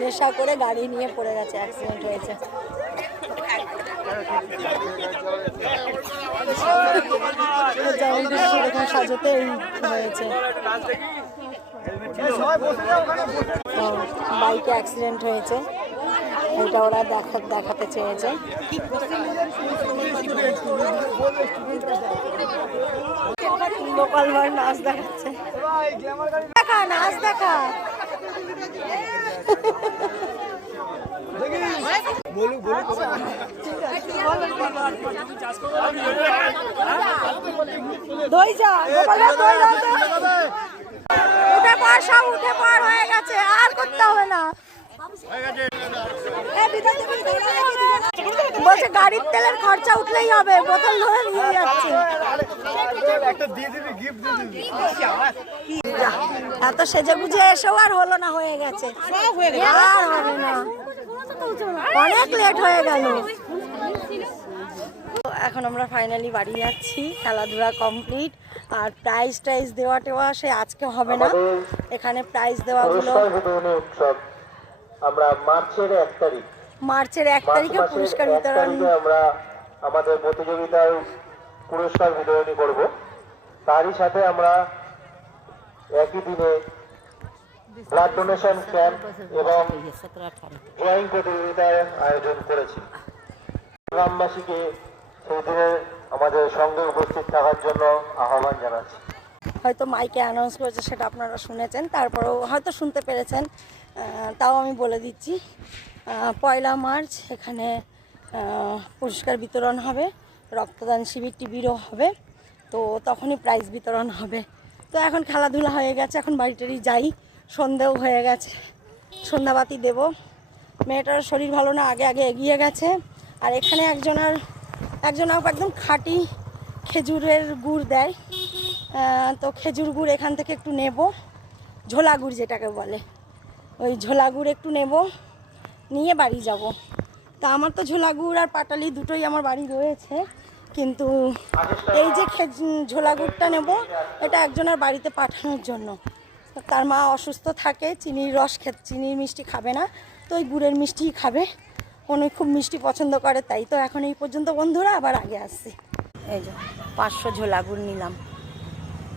নেশা করে গাড়ি নিয়ে পড়ে গেছে, অ্যাক্সিডেন্ট হয়েছে। সেরকম সাজাতে হয়েছে। বাইকে অ্যাক্সিডেন্ট হয়েছে, এটা ওরা দেখাতে চেয়েছে। গোপাল ভাঁড় নাচ দেখাচ্ছে, দেখা নাচ দেখা। দই যা গোপাল ভাঁড়, দই দাও তো। উঠে পড়, সব উঠে পড়, হয়ে গেছে, আর করতে হবে না। বলছে গাড়ির তেলের খরচা উঠলেই হবে, বোতল ধরে নিয়ে যাচ্ছে। এত সেজে গুজে এসেও আর হলো না, হয়ে গেছে, আর হবে না, অনেক লেট হয়ে গেল। এখন আমরা ফাইনালি বাড়ি যাচ্ছি, খেলাধুলা কমপ্লিট। আর প্রাইজ দেওয়া টেওয়া সে আজকে হবে না, এখানে প্রাইজ দেওয়াগুলো আমরা মার্চের 1 তারিখে পুরস্কার বিতরণ, আমরা আমাদের প্রতিযোগিতার পুরস্কার বিতরণী করব। তারই সাথে আমরা একই দিনে ব্লাড ডোনেশন ক্যাম্প এবং ড্রয়িং প্রতিযোগিতার আয়োজন করেছি। গ্রামবাসীকে সেই দিনে আমাদের সঙ্গে উপস্থিত থাকার জন্য আহ্বান জানাচ্ছি। হয়তো মাইকে অ্যানাউন্স করেছে, সেটা আপনারা শুনেছেন, তারপরেও হয়তো শুনতে পেরেছেন, তাও আমি বলে দিচ্ছি। 1 মার্চ এখানে পুরস্কার বিতরণ হবে, রক্তদান শিবির টিবিরও হবে, তো তখনই প্রাইজ বিতরণ হবে। তো এখন খেলাধুলা হয়ে গেছে, এখন বাড়িটারি যাই, সন্ধেও হয়ে গেছে, সন্ধ্যাবাতি দেব। মেয়েটার শরীর ভালো না, আগে এগিয়ে গেছে। আর এখানে একজনের একদম খাঁটি খেজুরের গুড় দেয়, তো খেজুর গুড় এখান থেকে একটু নেব, ঝোলা গুড় যেটাকে বলে, ওই ঝোলা গুড় একটু নেব, নিয়ে বাড়ি যাব। তা আমার তো ঝোলা গুড় আর পাটালি দুটোই আমার বাড়ি রয়েছে, কিন্তু এই যে ঝোলা গুড়টা নেব, এটা একজনের বাড়িতে পাঠানোর জন্য। তার মা অসুস্থ থাকে, চিনির মিষ্টি খাবে না, তো ওই গুড়ের মিষ্টিই খাবে, উনি খুব মিষ্টি পছন্দ করে, তাই তো এখন এই পর্যন্ত বন্ধুরা, আবার আগে আসছি। এই যে 500 ঝোলা গুড় নিলাম,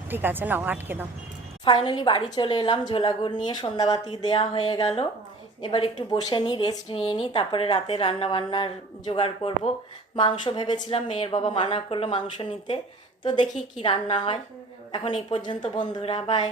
ঠিক আছে, নাও আটকে দাও। ফাইনালি বাড়ি চলে এলাম, ঝোলা গুড় নিয়ে সন্ধ্যাবাতি দেওয়া হয়ে গেল। এবার একটু বসে নিই, রেস্ট নিয়ে নিই, তারপরে রাতে রান্নাবান্নার জোগাড় করব। মাংস ভেবেছিলাম, মেয়ের বাবা মানা করলো মাংস নিতে, তো দেখি কি রান্না হয়। এখন এই পর্যন্ত বন্ধুরা, বাই।